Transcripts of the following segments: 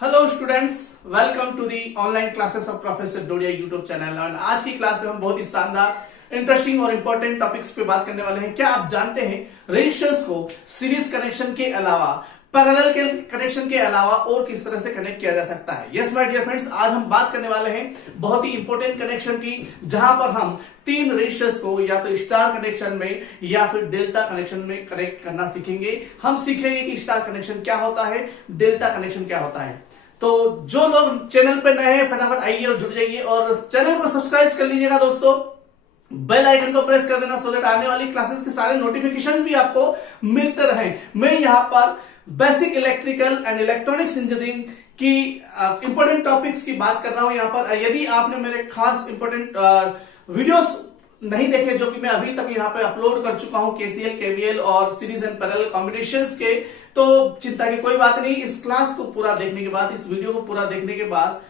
Hello students, welcome to the online classes of professor Dodiya YouTube channel. और आज की class में हम बहुत ही शानदार इंटरेस्टिंग और इंपॉर्टेंट टॉपिक्स पे बात करने वाले हैं। क्या आप जानते हैं रेजिस्टर्स को सीरीज कनेक्शन के अलावा, पैरेलल के कनेक्शन के अलावा और किस तरह से कनेक्ट किया जा सकता है? यस माय डियर फ्रेंड्स, आज हम बात करने वाले हैं बहुत ही इंपॉर्टेंट कनेक्शन की, जहां पर हम तीन रेजिस्टर्स को या तो स्टार कनेक्शन में या फिर डेल्टा कनेक्शन में कनेक्ट करना सीखेंगे। हम सीखेंगे कि स्टार कनेक्शन क्या होता है, डेल्टा कनेक्शन क्या होता है। तो जो लोग चैनल पे नए हैं फटाफट आइए और जुड़ जाइए और चैनल को सब्सक्राइब कर लीजिएगा दोस्तों। बेल आइकन को प्रेस कर देना सो दैट आने वाली क्लासेस के सारे नोटिफिकेशंस भी आपको मिलते रहें। मैं यहाँ पर basic electrical and electronics engineering की इंपॉर्टेंट टॉपिक्स की बात कर रहा हूं। यहाँ पर यदि आपने मेरे खास इंपॉर्टेंट वीडियोस नहीं देखे जो कि मैं अभी तक यहाँ पे अपलोड कर चुका हूं, केसीएल, केवीएल और सीरीज एंड पैरेलल कॉम्बिनेशंस के, तो चिंता की कोई बात नहीं। इस क्लास को पूरा देखने के बाद, इस वीडियो को पूरा देखने के बाद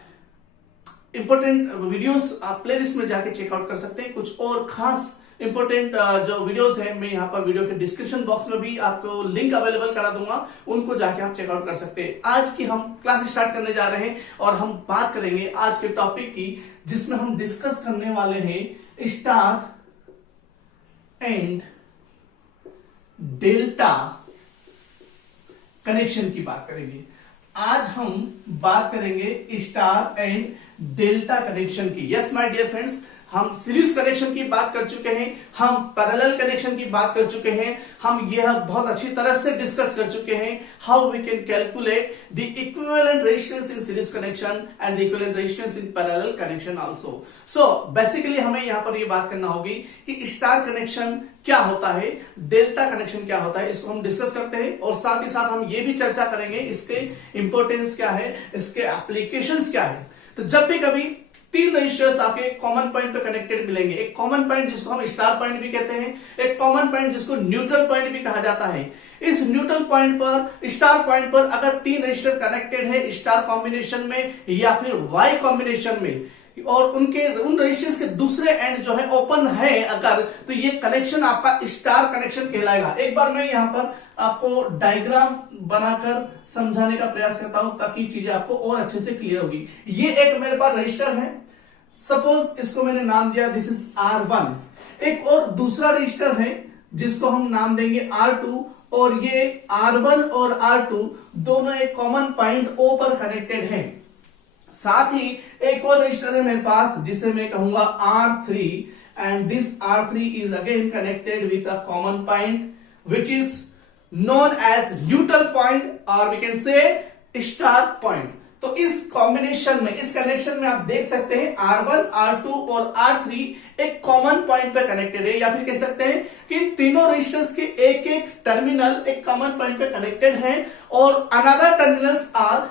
इंपॉर्टेंट वीडियोस आप प्लेलिस्ट में जाके चेकआउट कर सकते हैं। कुछ और खास इंपॉर्टेंट जो वीडियोस हैं मैं यहाँ पर वीडियो के डिस्क्रिप्शन बॉक्स में भी आपको लिंक अवेलेबल करा दूंगा, उनको जाके आप चेकआउट कर सकते हैं। आज की हम क्लास स्टार्ट करने जा रहे हैं और हम बात करेंगे आज के टॉपिक की, जिसमें हम डिस्कस करने वाले हैं स्टार एंड डेल्टा कनेक्शन की बात करेंगे। आज हम बात करेंगे स्टार एंड डेल्टा कनेक्शन की। यस माय डियर फ्रेंड्स, हम सीरीज कनेक्शन की बात कर चुके हैं, हम पैरेलल कनेक्शन की बात कर चुके हैं, हम यह बहुत अच्छी तरह से डिस्कस कर चुके हैं how we can calculate the equivalent resistance in series connection and the equivalent resistance in parallel connection also. So basically हमें यहां पर यह बात करना होगी कि स्टार कनेक्शन क्या होता है, डेल्टा कनेक्शन क्या होता है, इसको हम डिस्कस करते हैं और साथ ही साथ हम ये भी चर्चा करेंगे इसके इंपॉर्टेंस क्या है, इसके एप्लीकेशंस क्या है। तो जब भी कभी तीन रजिस्टर्स आपके कॉमन पॉइंट पे कनेक्टेड मिलेंगे, एक कॉमन पॉइंट जिसको हम स्टार पॉइंट भी कहते हैं, एक कॉमन पॉइंट जिसको न्यूट्रल पॉइंट भी कहा जाता है। इस न्यूट्रल पॉइंट पर, स्टार पॉइंट पर अगर तीन रजिस्टर कनेक्टेड है स्टार कॉम्बिनेशन में या फिर वाई कॉम्बिनेशन में, और उन रजिस्टर्स के दूसरे एंड जो है ओपन है अगर, तो ये कनेक्शन आपका स्टार कनेक्शन कहलाएगा। एक बार मैं यहां पर आपको डायग्राम बनाकर समझाने का प्रयास करता हूं ताकि चीजें आपको और अच्छे से क्लियर होगी। ये एक मेरे पास रजिस्टर है, सपोज इसको मैंने नाम दिया दिस इज R1। एक और दूसरा रजिस्टर है जिसको हम नाम देंगे R2, और ये R1 और R2 दोनों एक कॉमन पॉइंट O पर कनेक्टेड हैं। साथ ही एक और रजिस्टर है मेरे पास जिसे मैं कहूंगा R3, and this R3 is again connected with a common point which is known as neutral point or we can say star point। तो इस कॉम्बिनेशन में, इस कनेक्शन में आप देख सकते हैं R1, R2 और R3 एक कॉमन पॉइंट पे कनेक्टेड है, या फिर कह सकते हैं कि तीनों रजिस्टर्स के एक एक टर्मिनल एक कॉमन पॉइंट पे कनेक्टेड हैं और अनदर टर्मिनल्स आर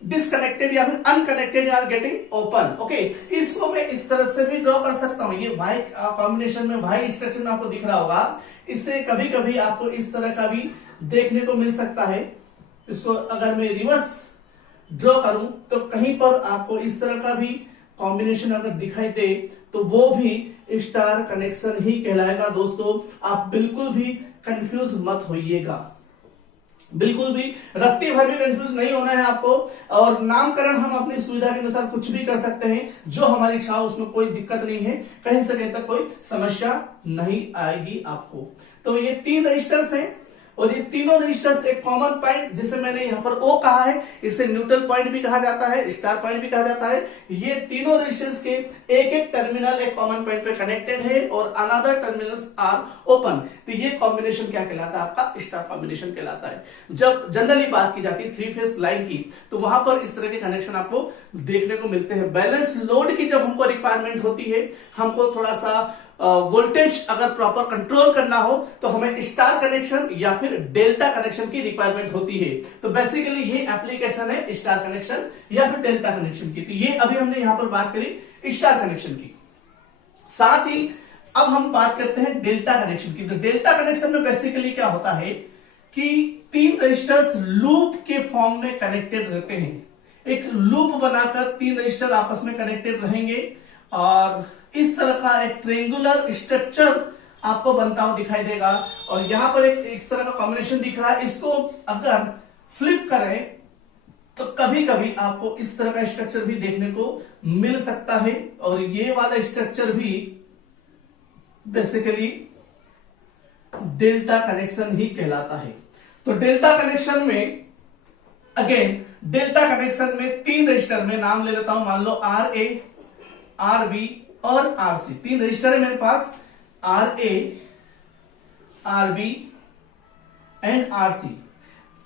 डिसकनेक्टेड या फिर unconnected are getting open. Okay, इसको मैं इस तरह से भी ड्रॉ कर सकता हूं। ये वाई कॉम्बिनेशन में, वाई स्ट्रक्चर में आपको दिख रहा होगा। इससे कभी कभी आपको इस तरह का भी देखने को मिल सकता है। इसको अगर मैं रिवर्स ड्रॉ करूं तो कहीं पर आपको इस तरह का भी कॉम्बिनेशन अगर दिखाई दे तो वो भी स्टार कनेक्शन ही कहलाएगा। दोस्तों आप बिल्कुल भी कंफ्यूज मत होइएगा, बिल्कुल भी रत्ती भर भी कंफ्यूज नहीं होना है आपको। और नामकरण हम अपनी सुविधा के अनुसार कुछ भी कर सकते हैं, जो हमारी इच्छा हो, उसमें कोई दिक्कत नहीं है, कहीं से कहीं तक कोई समस्या नहीं आएगी आपको। तो ये तीन रजिस्टर्स हैं और ये तीनों रजिस्टर्स एक कॉमन पॉइंट जिसे मैंने यहां पर O कहा है, इसे न्यूट्रल पॉइंट भी कहा जाता है, स्टार पॉइंट भी कहा जाता है। ये तीनों रजिस्टर्स के एक एक टर्मिनल एक कॉमन पॉइंट पे कनेक्टेड है और अनदर टर्मिनल्स आर ओपन। तो ये कॉम्बिनेशन क्या कहलाता है? आपका स्टार कॉम्बिनेशन कहलाता है। जब जनरली बात की जाती है थ्री फेज लाइन की, तो वहां पर इस तरह के कनेक्शन आपको देखने को मिलते हैं। बैलेंस लोड की जब हमको रिक्वायरमेंट होती है, हमको थोड़ा सा वोल्टेज अगर प्रॉपर कंट्रोल करना हो, तो हमें स्टार कनेक्शन या फिर डेल्टा कनेक्शन की रिक्वायरमेंट होती है। तो बेसिकली ये एप्लीकेशन है स्टार कनेक्शन या फिर डेल्टा कनेक्शन की। तो ये अभी हमने यहां पर बात करी स्टार कनेक्शन की। साथ ही अब हम बात करते हैं डेल्टा कनेक्शन की। तो डेल्टा कनेक्शन में बेसिकली क्या होता है कि तीन रजिस्टर्स लूप के फॉर्म में कनेक्टेड रहते हैं। एक लूप बनाकर तीन रजिस्टर आपस में कनेक्टेड रहेंगे और इस तरह का एक ट्रेंगुलर स्ट्रक्चर आपको बनता हुआ दिखाई देगा। और यहां पर एक इस तरह का कॉम्बिनेशन दिख रहा है। इसको अगर फ्लिप करें तो कभी कभी आपको इस तरह का स्ट्रक्चर भी देखने को मिल सकता है, और ये वाला स्ट्रक्चर भी बेसिकली डेल्टा कनेक्शन ही कहलाता है। तो डेल्टा कनेक्शन में अगेन, डेल्टा कनेक्शन में 3 रजिस्टर में नाम ले लेता हूं, मान लो RA, RB और RC। 3 रजिस्टर है मेरे पास, RA, RB and RC।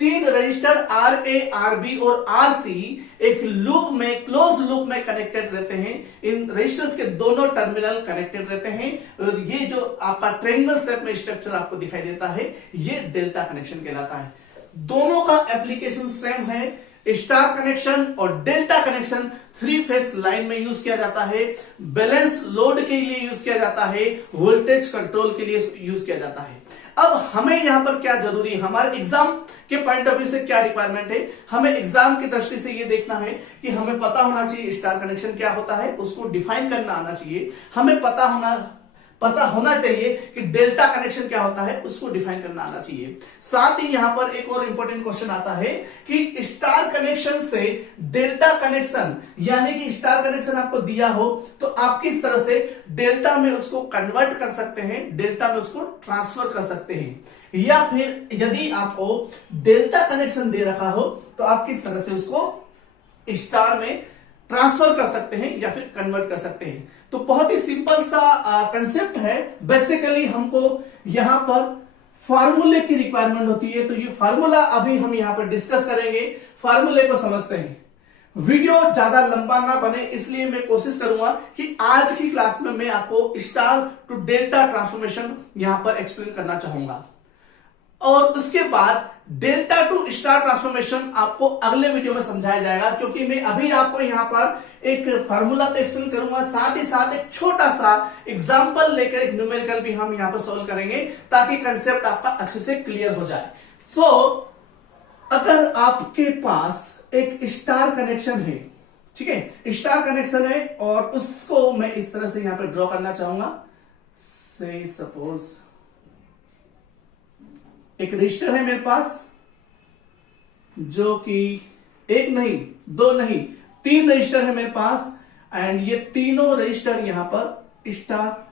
3 register RA, RB और RC एक लूप में, क्लोज लूप में कनेक्टेड रहते हैं। इन रजिस्टर्स के दोनों टर्मिनल कनेक्टेड रहते हैं, और ये जो आपका ट्रायंगल शेप में स्ट्रक्चर आपको दिखाई देता है, ये डेल्टा कनेक्शन कहलाता है। दोनों का एप्लीकेशन सेम है। स्टार कनेक्शन और डेल्टा कनेक्शन 3 फेस लाइन में यूज किया जाता है, बैलेंस लोड के लिए यूज किया जाता है, वोल्टेज कंट्रोल के लिए यूज किया जाता है। अब हमें यहां पर क्या जरूरी है, हमारे एग्जाम के पॉइंट ऑफ व्यू से क्या रिक्वायरमेंट है, हमें एग्जाम की दृष्टि से ये देखना है कि हमें पता होना चाहिए स्टार कनेक्शन क्या होता है, उसको डिफाइन करना आना चाहिए। हमें पता होना चाहिए कि डेल्टा कनेक्शन क्या होता है, उसको डिफाइन करना आना चाहिए। साथ ही यहां पर एक और इंपॉर्टेंट क्वेश्चन आता है कि स्टार कनेक्शन से डेल्टा कनेक्शन, यानी कि स्टार कनेक्शन आपको दिया हो तो आप किस तरह से डेल्टा में उसको कन्वर्ट कर सकते हैं, डेल्टा में उसको ट्रांसफर कर सकते हैं, या फिर यदि आपको डेल्टा कनेक्शन दे रखा हो तो आप किस तरह से उसको स्टार में ट्रांसफर कर सकते हैं या फिर कन्वर्ट कर सकते हैं। तो बहुत ही सिंपल सा कंसेप्ट है। बेसिकली हमको यहां पर फार्मूले की रिक्वायरमेंट होती है, तो ये फार्मूला अभी हम यहां पर डिस्कस करेंगे। फार्मूले को समझते हैं। वीडियो ज्यादा लंबा ना बने, इसलिए मैं कोशिश करूंगा कि आज की क्लास में मैं आपको स्टार टू डेल्टा ट्रांसफॉर्मेशन यहां पर एक्सप्लेन करना चाहूंगा, और उसके बाद डेल्टा टू स्टार ट्रांसफॉर्मेशन आपको अगले वीडियो में समझाया जाएगा, क्योंकि मैं अभी आपको यहां पर एक फार्मूला तो एक्सप्लेन करूंगा, साथ ही साथ एक छोटा सा एग्जांपल लेकर एक न्यूमेरिकल भी हम यहां पर सॉल्व करेंगे, ताकि कंसेप्ट आपका अच्छे से क्लियर हो जाए। सो अगर आपके पास एक स्टार कनेक्शन है, ठीक है, स्टार कनेक्शन है, और उसको मैं इस तरह से यहां पर ड्रॉ करना चाहूंगा। से सपोज एक रजिस्टर है मेरे पास, जो कि 1 नहीं 2 नहीं 3 रजिस्टर है मेरे पास, एंड ये तीनों रजिस्टर यहां पर स्टार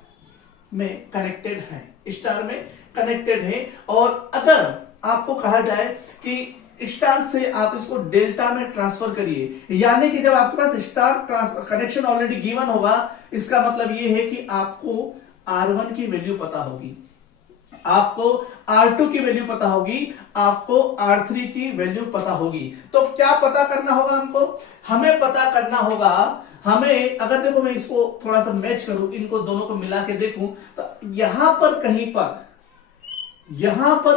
में कनेक्टेड है, स्टार में कनेक्टेड है। और अगर आपको कहा जाए कि स्टार से आप इसको डेल्टा में ट्रांसफर करिए, यानी कि जब आपके पास स्टार कनेक्शन ऑलरेडी गिवन होगा, इसका मतलब ये है कि आपको R1 की वैल्यू पता होगी, आपको R2 की वैल्यू पता होगी, आपको R3 की वैल्यू पता होगी। तो क्या पता करना होगा हमको, हमें पता करना होगा, हमें अगर देखो मैं इसको थोड़ा सा मैच करूं, इनको दोनों को मिला के देखूं, तो यहां पर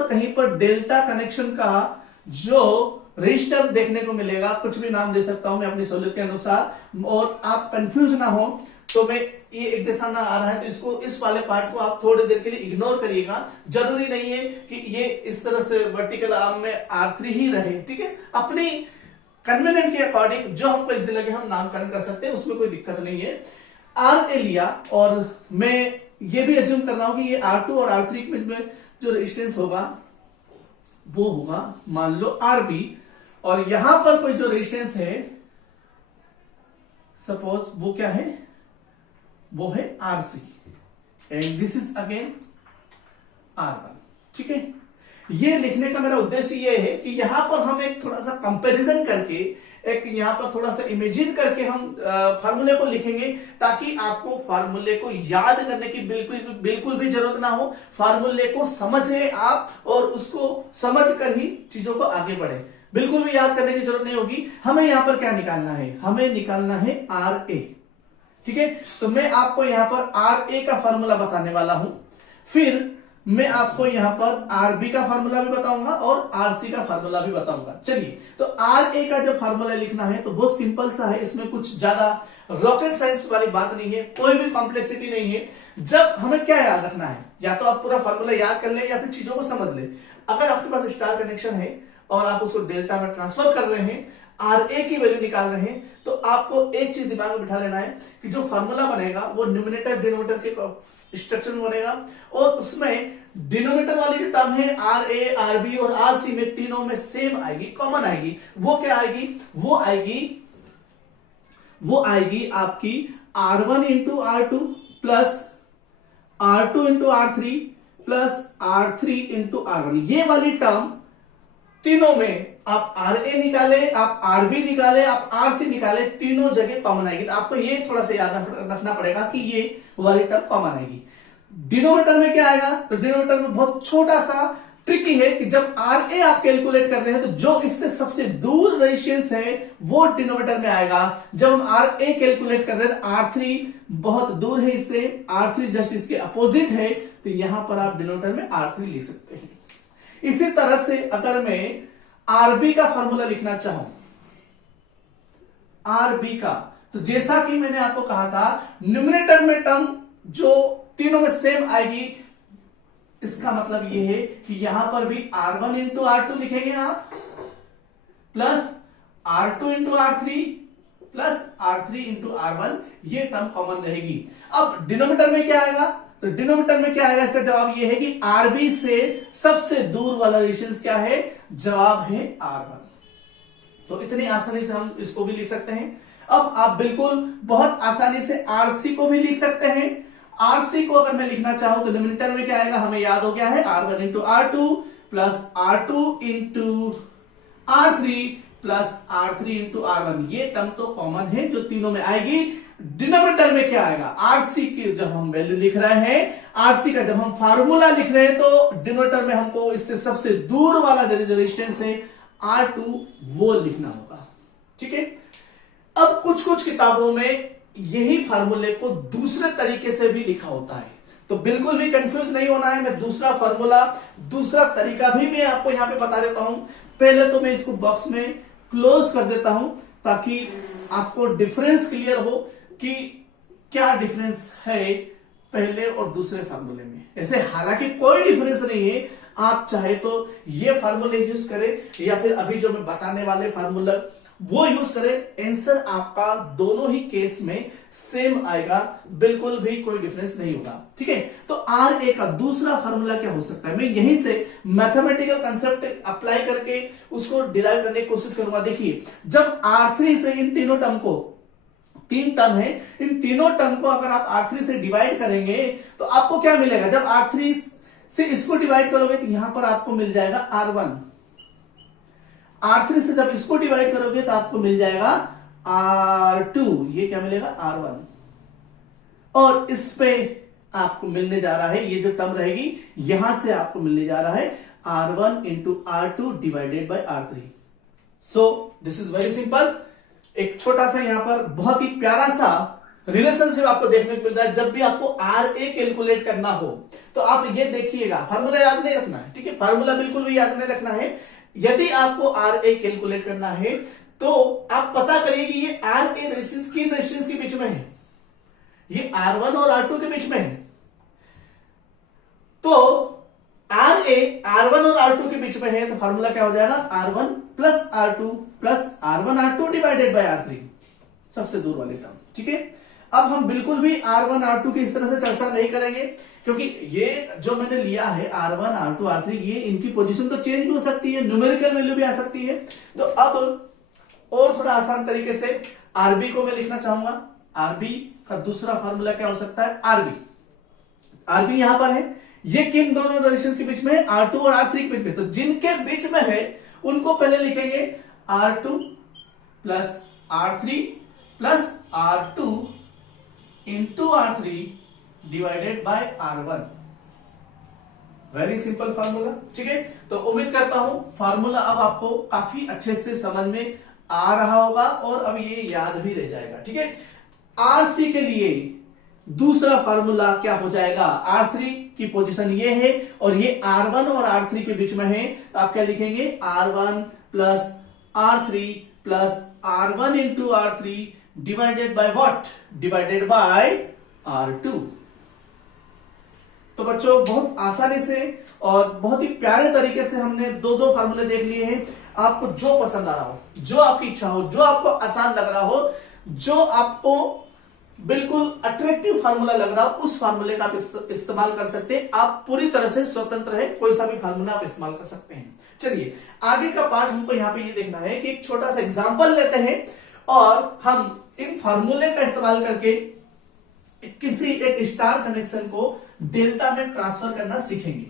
कहीं पर डेल्टा कनेक्शन का जो रजिस्टर देखने को मिलेगा, कुछ भी नाम दे सकता हूं मैं अपनी सहूलियत के अनुसार, और आप कंफ्यूज ना हो, तो मैं ये एक जैसा ना आ रहा है तो इसको, इस वाले पार्ट को आप थोड़ी देर के लिए इग्नोर करिएगा। जरूरी नहीं है कि ये इस तरह से वर्टिकल आर्म में R3 ही रहे, ठीक है, अपनी कन्वीनियंट के अकॉर्डिंग जो हमको इजी लगे हम नामकरण कर सकते हैं, उसमें कोई दिक्कत नहीं है। RA लिया, और मैं ये भी एज्यूम कर रहा हूं कि ये R2 और R3 के बीच में जो रेजिस्टेंस होगा वो होगा मान लो RB, और यहां पर कोई जो रेजिस्टेंस है सपोज वो क्या है, वो है RC, and this is again R1, ठीक है। ये लिखने का मेरा उद्देश्य ये है कि यहां पर हम एक थोड़ा सा कंपैरिजन करके, एक यहां पर थोड़ा सा इमेजिन करके हम फार्मूले को लिखेंगे, ताकि आपको फार्मूले को याद करने की बिल्कुल भी जरूरत ना हो। फार्मूले को समझे आप, और उसको समझ कर ही चीजों को आगे बढ़े, बिल्कुल भी याद करने की जरूरत नहीं होगी। हमें यहां पर क्या निकालना है, हमें निकालना है RA, ठीक है। तो मैं आपको यहां पर RA का फार्मूला बताने वाला हूं, फिर मैं आपको यहां पर RB का फार्मूला भी बताऊंगा और RC का फार्मूला भी बताऊंगा। चलिए, तो RA का जो फार्मूला लिखना है तो बहुत सिंपल सा है, इसमें कुछ ज्यादा रॉकेट साइंस वाली बात नहीं है, कोई भी कॉम्प्लेक्सिटी नहीं है। जब हमें क्या याद रखना है, या तो आप पूरा फार्मूला याद कर ले या फिर चीजों को समझ ले। अगर आपके पास स्टार कनेक्शन है और आप उसको डेल्टा में ट्रांसफर कर रहे हैं, RA की वैल्यू निकाल रहे हैं, तो आपको एक चीज दिमाग में बिठा लेना है कि जो फार्मूला बनेगा वो न्यूमिनेटर डिनोमिनेटर के स्ट्रक्चर में बनेगा, और उसमें डिनोमिनेटर वाली जो टर्म है आर ए आर बी और आर सी में तीनों में सेम आएगी, कॉमन आएगी। वो क्या आएगी? वो आएगी आपकी R1 into R2 plus R2 into R3 plus R3 into R1। ये वाली टर्म तीनों में आप RA निकाले, आप RB निकाले, आप RC निकाले, तीनों जगह कॉमन आएगी। तो आपको ये थोड़ा सा याद रखना पड़ेगा कि ये वाली टर्म कॉमन आएगी। डिनोमिनेटर में क्या आएगा? तो डिनोमिनेटर में बहुत छोटा सा ट्रिकी है कि जब RA आप कैलकुलेट कर रहे हैं तो जो इससे सबसे दूर रेजिस्टेंस है वो डिनोमिनेटर में आएगा। जब हम RA कैलकुलेट कर रहे हैं तो R3 बहुत दूर है इससे, R3 जस्ट इसके अपोजिट है, तो यहां पर आप डिनोमिनेटर में R3 लिख सकते हैं। इसी तरह से अगर मैं RB का फॉर्मूला लिखना चाहूं, RB का, तो जैसा कि मैंने आपको कहा था न्यूमरेटर में टर्म जो तीनों में सेम आएगी, इसका मतलब यह है कि यहां पर भी R1 इंटू R2 लिखेंगे आप, plus R2 into R3 plus R3 into R1, ये टर्म कॉमन रहेगी। अब डिनोमिनेटर में क्या आएगा? तो डिनोमिनेटर में क्या आएगा? इसका जवाब यह है कि RB से सबसे दूर वाला रेजिस्टेंस क्या है? जवाब है R1। तो इतनी आसानी से हम इसको भी लिख सकते हैं। अब आप बिल्कुल बहुत आसानी से RC को भी लिख सकते हैं। RC को अगर मैं लिखना चाहूं तो डिनोमिनेटर में क्या आएगा? हमें याद हो गया है R1 into R2 plus R2 into R3 plus R3 into R1। ये टर्म तो कॉमन है जो तीनों में आएगी। डिनोमिनेटर में क्या आएगा? RC की जब हम वैल्यू लिख रहे हैं, RC का जब हम फार्मूला लिख रहे हैं, तो डिनोमिनेटर में हमको इससे सबसे दूर वाला जो रेजिस्टेंस है R2 वो लिखना होगा। ठीक है। अब कुछ कुछ किताबों में यही फार्मूले को दूसरे तरीके से भी लिखा होता है, तो बिल्कुल भी कंफ्यूज नहीं होना है। मैं दूसरा फार्मूला, दूसरा तरीका भी मैं आपको यहां पे बता देता हूं। पहले तो मैं इसको बॉक्स में क्लोज कर देता हूं ताकि आपको डिफरेंस क्लियर हो कि क्या डिफरेंस है पहले और दूसरे फार्मूले में। ऐसे हालांकि कोई डिफरेंस नहीं है, आप चाहे तो ये फार्मूले यूज करें या फिर अभी जो मैं बताने वाले फार्मूला वो यूज करें, आंसर आपका दोनों ही केस में सेम आएगा, बिल्कुल भी कोई डिफरेंस नहीं होगा। ठीक है। तो RA का दूसरा फार्मूला क्या हो सकता है? मैं यहीं से मैथमेटिकल कंसेप्ट अप्लाई करके उसको डिराइव करने की कोशिश करूंगा। देखिए, जब R3 से इन तीनों टर्म को, तीन टर्म है, इन तीनों टर्म को अगर आप R3 से डिवाइड करेंगे तो आपको क्या मिलेगा? जब R3 से इसको डिवाइड करोगे तो यहां पर आपको मिल जाएगा R1। R3 से जब इसको डिवाइड करोगे तो आपको मिल जाएगा R2। ये क्या मिलेगा? R1। और इस पे आपको मिलने जा रहा है, ये जो टर्म रहेगी यहां से आपको मिलने जा रहा है R1 into R2 divided by R3। So this is very simple. एक छोटा सा यहां पर बहुत ही प्यारा सा रिलेशनशिप आपको देखने को मिल रहा है। जब भी आपको RA कैलकुलेट करना हो तो आप ये देखिएगा, फार्मूला याद नहीं रखना है। ठीक है, फार्मूला बिल्कुल भी याद नहीं रखना है। यदि आपको RA कैलकुलेट करना है तो आप पता करिए कि ये RA रेजिस्टेंस किन रेजिस्टेंस के बीच में है? ये R1 और R2 के बीच में है। तो RA R1 और R2 के बीच में है, तो फार्मूला क्या हो जाएगा? R1 plus R2 plus R1 R2 divided by R3, सबसे दूर वाली टर्म। ठीक है। अब हम बिल्कुल भी R1 R2 की इस तरह से चर्चा नहीं करेंगे, क्योंकि ये जो मैंने लिया है R1 R2 R3, ये इनकी पोजीशन तो चेंज भी हो सकती है, न्यूमेरिकल वैल्यू भी आ सकती है। तो अब और थोड़ा आसान तरीके से RB को मैं लिखना चाहूंगा। RB का दूसरा फार्मूला क्या हो सकता है? RB यहां पर है, ये किन दोनों रेजिस्टेंस के बीच में है? R2 और R3 के बीच में। तो जिनके बीच में है उनको पहले लिखेंगे R2 plus R3 plus R2 into R3 divided by R1। Very simple formula. ठीक है। तो उम्मीद करता हूं फार्मूला अब आपको काफी अच्छे से समझ में आ रहा होगा और अब ये याद भी रह जाएगा। ठीक है। RC के लिए दूसरा फार्मूला क्या हो जाएगा? R3 की पोजीशन ये है और ये R1 और R3 के बीच में है, तो आप क्या लिखेंगे? R1 plus R3 plus R1 into R3 divided by what? Divided by R2। तो बच्चों, बहुत आसानी से और बहुत ही प्यारे तरीके से हमने दो फार्मूले देख लिए हैं। आपको जो पसंद आ रहा हो, जो आपकी इच्छा हो, जो आपको आसान लग रहा हो, जो आपको बिल्कुल अट्रैक्टिव फार्मूला लग रहा हो उस फार्मूले का आप इस्तेमाल कर सकते हैं। आप पूरी तरह से स्वतंत्र है, कोई सा भी फार्मूला आप इस्तेमाल कर सकते हैं। चलिए आगे का पार्ट हमको यहाँ पे ये देखना है कि एक छोटा सा एग्जांपल लेते हैं और हम इन फार्मूले का इस्तेमाल करके किसी एक स्टार कनेक्शन को डेल्टा में ट्रांसफर करना सीखेंगे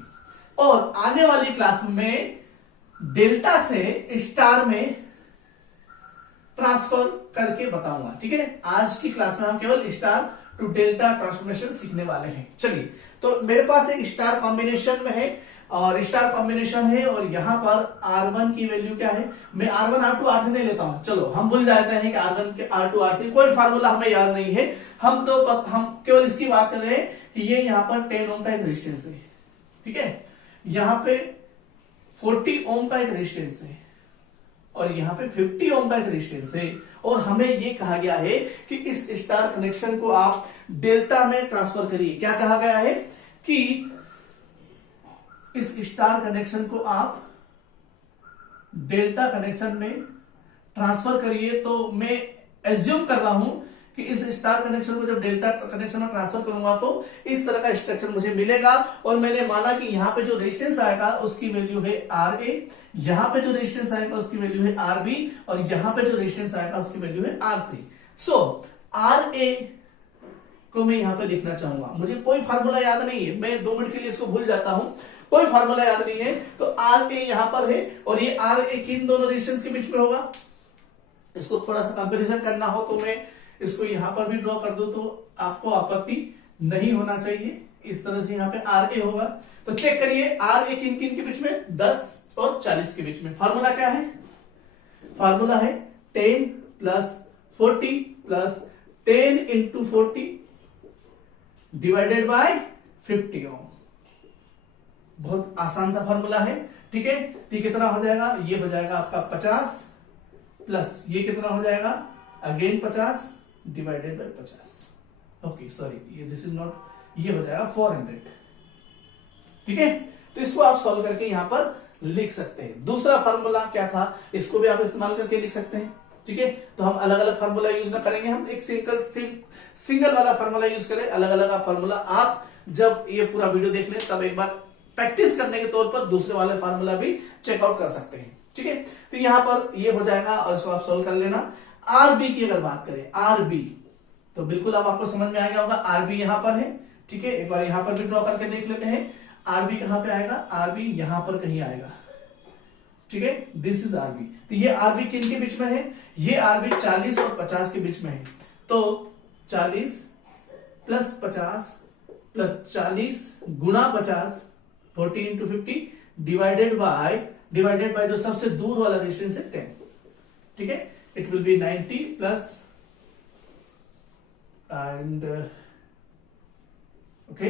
और आने वाली क्लास में डेल्टा से स्टार में ट्रांसफर करके बताऊंगा। ठीक है, आज की क्लास में हम केवल स्टार टू डेल्टा ट्रांसफॉर्मेशन सीखने वाले हैं। चलिए, तो मेरे पास एक स्टार कॉम्बिनेशन में है और स्टार कॉम्बिनेशन है और यहां पर R1 की वैल्यू क्या है, मैं R1 R2 R3 नहीं लेता हूं। चलो हम भूल जाते हैं कि R1 के R2 R3 कोई फार्मूला हमें याद नहीं है, हम केवल इसकी बात कर रहे हैं कि ये यहां पर 10 ओम का एक रेजिस्टेंस है। ठीक है, यहां पे 40 ओम का एक रेजिस्टेंस है और यहाँ पे 50 ओम का एक रेजिस्टेंस है और हमें ये कहा गया है कि इस स्टार कनेक्शन को आप डेल्टा में ट्रांसफर करिए। क्या कहा गया है कि इस स्टार कनेक्शन को आप डेल्टा कनेक्शन में ट्रांसफर करिए। तो मैं एज्यूम कर रहा हूं कि इस स्टार कनेक्शन को जब डेल्टा कनेक्शन में ट्रांसफर करूंगा तो इस तरह का स्ट्रक्चर मुझे मिलेगा और मैंने माना कि यहाँ पे जो रेजिस्टेंस आएगा उसकी वैल्यू है RA, यहाँ पे जो रेजिस्टेंस आएगा उसकी वैल्यू है RB और यहाँ पे जो रेजिस्टेंस आएगा उसकी वैल्यू है RC। सो RA को मैं यहाँ पे लिखना चाहूंगा। मुझे कोई फार्मूला याद नहीं है, मैं 2 मिनट के लिए इसको भूल जाता हूं, कोई फार्मूला याद नहीं है। तो RA यहां पर है और ये RA किन दोनों रेजिस्टेंस के बीच में होगा। इसको थोड़ा सा कंपेरिजन करना हो तो मैं इसको यहां पर भी ड्रॉ कर दो तो आपको आपत्ति नहीं होना चाहिए। इस तरह से यहां पे RA होगा। तो चेक करिए RA किन किन के बीच में, 10 और 40 के बीच में। फार्मूला क्या है, फार्मूला है 10 plus 40 plus 10 into 40 divided by 50 ओम। बहुत आसान सा फार्मूला है। ठीक है, तो कितना हो जाएगा, ये हो जाएगा आपका 50 प्लस ये कितना हो जाएगा again 50 divided by 50। Okay sorry, ये दिस इज नॉट, ये हो जाएगा 400। ठीक है, तो इसको आप सॉल्व करके यहां पर लिख सकते हैं। दूसरा फार्मूला क्या था, इसको भी आप इस्तेमाल करके लिख सकते हैं। ठीक है, तो हम अलग अलग फार्मूला यूज ना करेंगे, हम एक सिंगल वाला फार्मूला यूज करें। अलग अलग फार्मूला आप जब ये पूरा वीडियो देख लें तब एक बार प्रैक्टिस करने के तौर पर दूसरे वाले फार्मूला भी चेकआउट कर सकते हैं। ठीक है, तो यहां पर ये हो जाएगा और इसको आप सोल्व कर लेना। RB की अगर बात करें, RB तो बिल्कुल अब आपको समझ में आ गया होगा। RB यहां पर है। ठीक है, एक बार यहां पर भी ड्रॉ करके देख लेते हैं। RB कहां पे आएगा, RB यहां पर कहीं आएगा। ठीक है, दिस इज RB। तो ये RB किन के बीच में है, ये RB 40 और 50 के बीच में है। तो 40 प्लस 50 प्लस 40 गुणा 50 40 इंटू 50 डिवाइडेड बाय जो सबसे दूर वाला रेजिस्टेंस है 10। ठीक है, it will be 90 plus and okay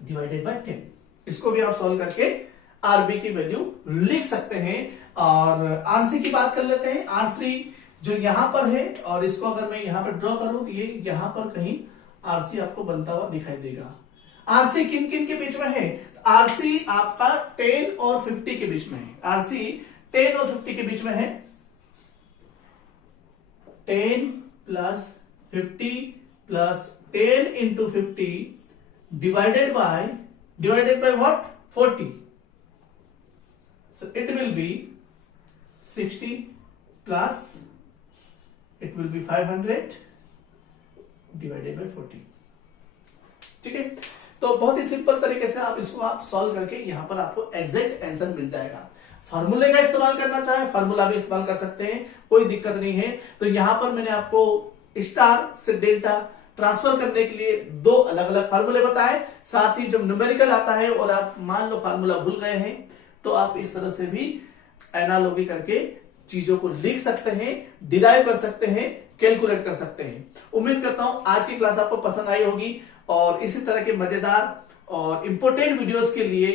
divided by 10। इसको भी आप सॉल्व करके RB की वैल्यू लिख सकते हैं। और RC की बात कर लेते हैं। RC जो यहां पर है और इसको अगर मैं यहां पर ड्रॉ करूं तो ये यहां पर कहीं RC आपको बनता हुआ दिखाई देगा। RC किन किन के बीच में है, RC आपका 10 और 50 के बीच में है। RC 10 और 50 के बीच में है। 10 plus 50 plus 10 into 50 divided by what 40। So it will be 60 plus it will be 500 divided by 40। ठीक है, तो बहुत ही सिंपल तरीके से आप इसको आप सॉल्व करके यहां पर आपको एग्जैक्ट आंसर मिल जाएगा। फार्मूले का इस्तेमाल करना चाहे फार्मूला भी इस्तेमाल कर सकते हैं, कोई दिक्कत नहीं है। तो यहां पर मैंने आपको स्टार से डेल्टा ट्रांसफर करने के लिए 2 अलग अलग फार्मूले बताए। साथ ही जब न्यूमेरिकल आता है और आप मान लो फार्मूला भूल गए हैं तो आप इस तरह से भी एनालॉजी करके चीजों को लिख सकते हैं, डिराइव कर सकते हैं, कैलकुलेट कर सकते हैं। उम्मीद करता हूं आज की क्लास आपको पसंद आई होगी और इसी तरह के मजेदार और इंपॉर्टेंट वीडियोस के लिए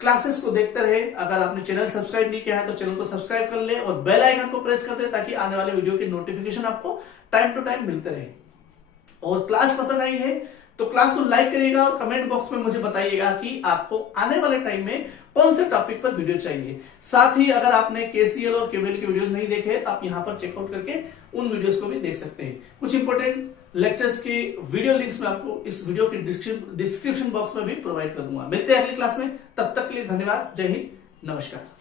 क्लासेस को देखते रहे। अगर आपने चैनल सब्सक्राइब नहीं किया है तो चैनल को सब्सक्राइब कर ले और बेल आइकन को प्रेस कर दे ताकि आने वाले वीडियो के नोटिफिकेशन आपको टाइम टू टाइम मिलते रहे। और क्लास पसंद आई है तो क्लास को लाइक करिएगा और कमेंट बॉक्स में मुझे बताइएगा कि आपको आने वाले टाइम में कौन से टॉपिक पर वीडियो चाहिए। साथ ही अगर आपने KCL और KVL के वीडियोस नहीं देखे तो आप यहां पर चेकआउट करके उन वीडियोस को भी देख सकते हैं। कुछ इंपॉर्टेंट लेक्चर्स की वीडियो लिंक्स मैं आपको इस वीडियो के डिस्क्रिप्शन बॉक्स में भी प्रोवाइड कर दूंगा। मिलते हैं अगली क्लास में, तब तक के लिए धन्यवाद। जय हिंद, नमस्कार।